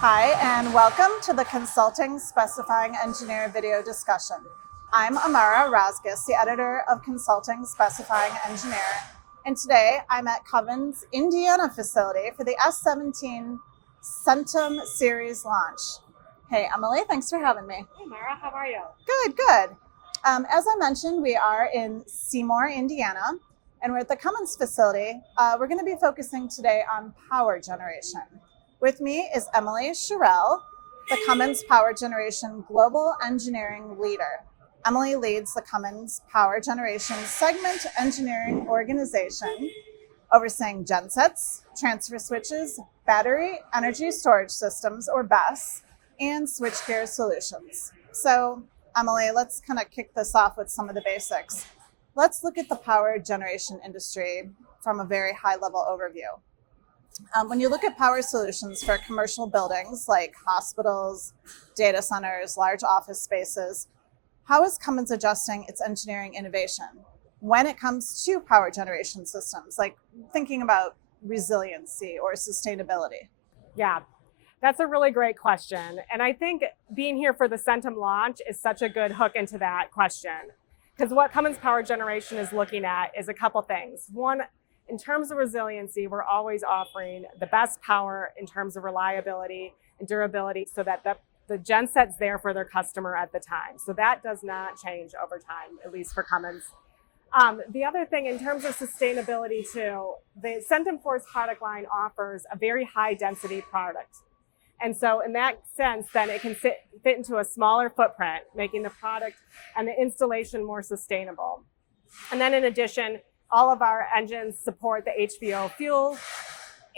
Hi, and welcome to the Consulting Specifying Engineer video discussion. I'm Amara Rasgus, the editor of Consulting Specifying Engineer, and today I'm at Cummins, Indiana facility for the S17 Centum series launch. Hey, Emily, thanks for having me. Hey, Mara, how are you? Good. As I mentioned, we are in Seymour, Indiana, and we're at the Cummins facility. We're going to be focusing today on power generation. With me is Emily Scheuerell, the Cummins Power Generation Global Engineering Leader. Emily leads the Cummins Power Generation Segment Engineering Organization, overseeing gensets, transfer switches, battery energy storage systems, or BESS, and switchgear solutions. So, Emily, let's kind of kick this off with some of the basics. Let's look at the power generation industry from a very high-level overview. When you look at power solutions for commercial buildings like hospitals, data centers, large office spaces, how is Cummins adjusting its engineering innovation when it comes to power generation systems, like thinking about resiliency or sustainability? Yeah, that's a really great question. And I think being here for the Centum launch is such a good hook into that question. Because what Cummins Power Generation is looking at is a couple things. One, in terms of resiliency, we're always offering the best power in terms of reliability and durability so that the genset's there for their customer at the time. So that does not change over time, at least for Cummins. The other thing in terms of sustainability too, the Centum Force product line offers a very high density product. And so in that sense, then it can fit into a smaller footprint, making the product and the installation more sustainable. And then in addition, all of our engines support the HVO fuel,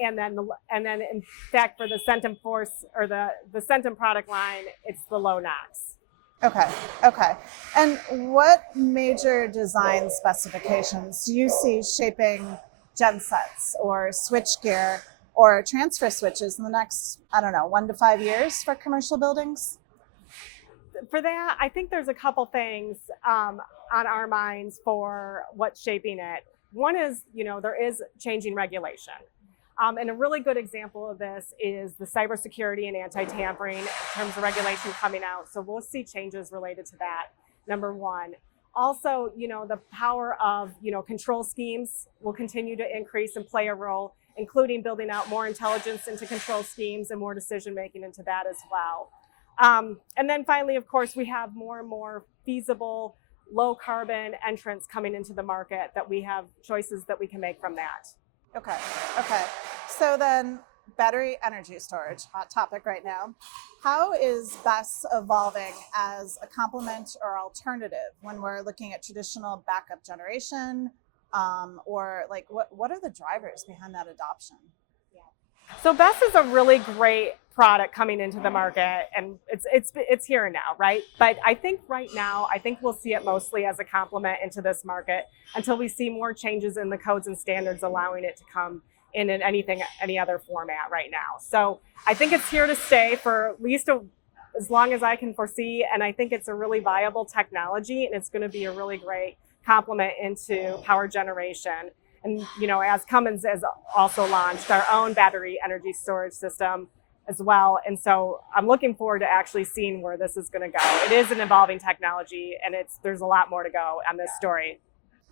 and then in fact for the Centum Force or the Centum product line, it's the low NOx. Okay. And what major design specifications do you see shaping gensets or switchgear or transfer switches in the next, 1 to 5 years for commercial buildings? For that, I think there's a couple things on our minds for what's shaping it. One is, there is changing regulation. And a really good example of this is the cybersecurity and anti-tampering in terms of regulation coming out. So we'll see changes related to that, number one. Also, the power of, control schemes will continue to increase and play a role, including building out more intelligence into control schemes and more decision-making into that as well. And then finally, of course, we have more and more feasible low carbon entrants coming into the market that we have choices that we can make from that. Okay. So then battery energy storage, hot topic right now. How is BESS evolving as a complement or alternative when we're looking at traditional backup generation? Or like what are the drivers behind that adoption? So BESS is a really great product coming into the market, and it's here now, right? But I think right now, we'll see it mostly as a complement into this market until we see more changes in the codes and standards allowing it to come in any other format right now. So I think it's here to stay for at least as long as I can foresee, and I think it's a really viable technology, and it's going to be a really great complement into power generation. And, as Cummins has also launched our own battery energy storage system as well. And so I'm looking forward to actually seeing where this is going to go. It is an evolving technology, and there's a lot more to go on this story.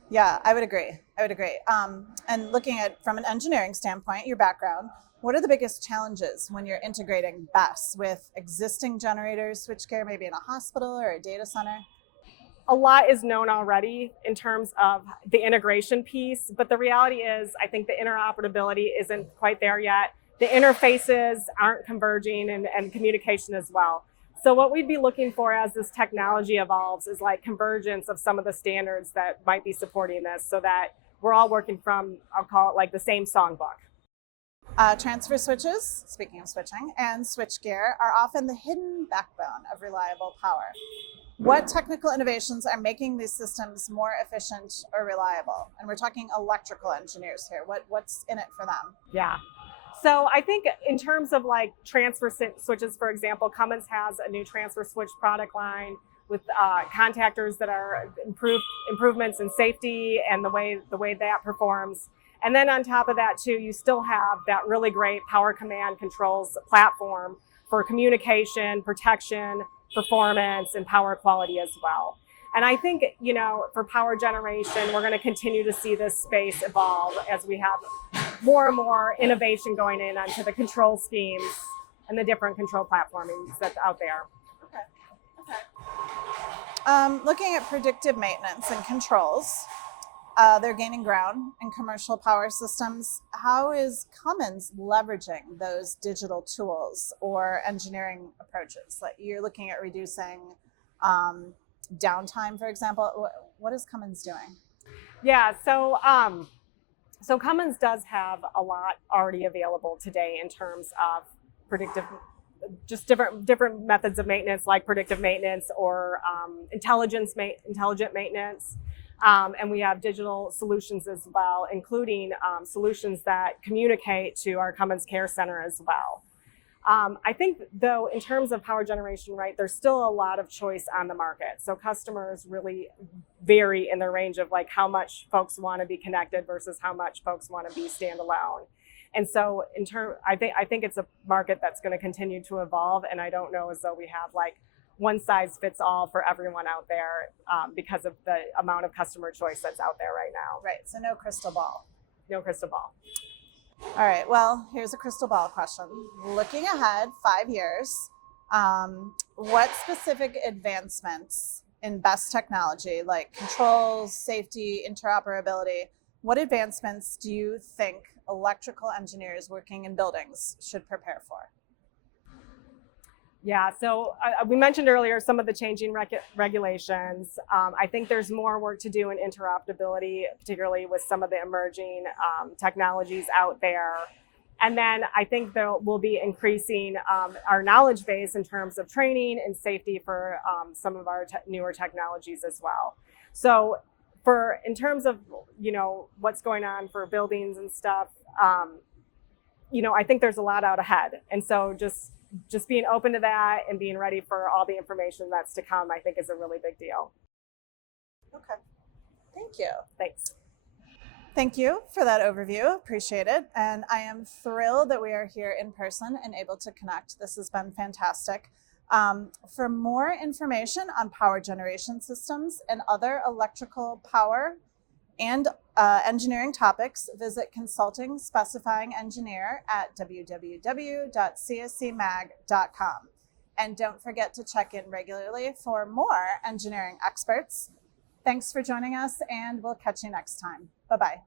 Yeah, I would agree. And looking at from an engineering standpoint, your background, what are the biggest challenges when you're integrating BESS with existing generators, switchgear, maybe in a hospital or a data center? A lot is known already in terms of the integration piece, but the reality is I think the interoperability isn't quite there yet. The interfaces aren't converging and communication as well. So what we'd be looking for as this technology evolves is like convergence of some of the standards that might be supporting this so that we're all working from, I'll call it like the same songbook. Transfer switches, speaking of switching, and switchgear are often the hidden backbone of reliable power. What technical innovations are making these systems more efficient or reliable? And we're talking electrical engineers here. What's in it for them? Yeah. So I think in terms of like transfer switches, for example, Cummins has a new transfer switch product line with contactors that are improvements in safety and the way that performs. And then on top of that too, you still have that really great power command controls platform for communication, protection, performance, and power quality as well. And I think, for power generation, we're going to continue to see this space evolve as we have more and more innovation going in onto the control schemes and the different control platforms that's out there. Okay. Looking at predictive maintenance and controls, they're gaining ground in commercial power systems. How is Cummins leveraging those digital tools or engineering approaches? Like you're looking at reducing downtime, for example. What is Cummins doing? Yeah, so Cummins does have a lot already available today in terms of predictive, just different methods of maintenance, like predictive maintenance or intelligent maintenance. And we have digital solutions as well, including solutions that communicate to our Cummins Care Center as well. I think, though, in terms of power generation, right, there's still a lot of choice on the market. So customers really vary in the range of like how much folks want to be connected versus how much folks want to be standalone. And so I think it's a market that's going to continue to evolve. And I don't know as though we have like one size fits all for everyone out there because of the amount of customer choice that's out there right now. Right. So no crystal ball. No crystal ball. All right, well, here's a crystal ball question. Looking ahead 5 years, what specific advancements in BESS technology, like controls, safety, interoperability, what advancements do you think electrical engineers working in buildings should prepare for? Yeah, so we mentioned earlier some of the changing regulations. I think there's more work to do in interoperability, particularly with some of the emerging technologies out there. And then I think we'll be increasing our knowledge base in terms of training and safety for some of our newer technologies as well. So in terms of, what's going on for buildings and stuff, I think there's a lot out ahead. And so just being open to that and being ready for all the information that's to come, I think is a really big deal. Okay. Thank you. Thanks. Thank you for that overview. Appreciate it. And I am thrilled that we are here in person and able to connect. This has been fantastic. For more information on power generation systems and other electrical power and engineering topics, visit Consulting Specifying Engineer at www.cscmag.com. And don't forget to check in regularly for more engineering experts. Thanks for joining us, and we'll catch you next time. Bye-bye.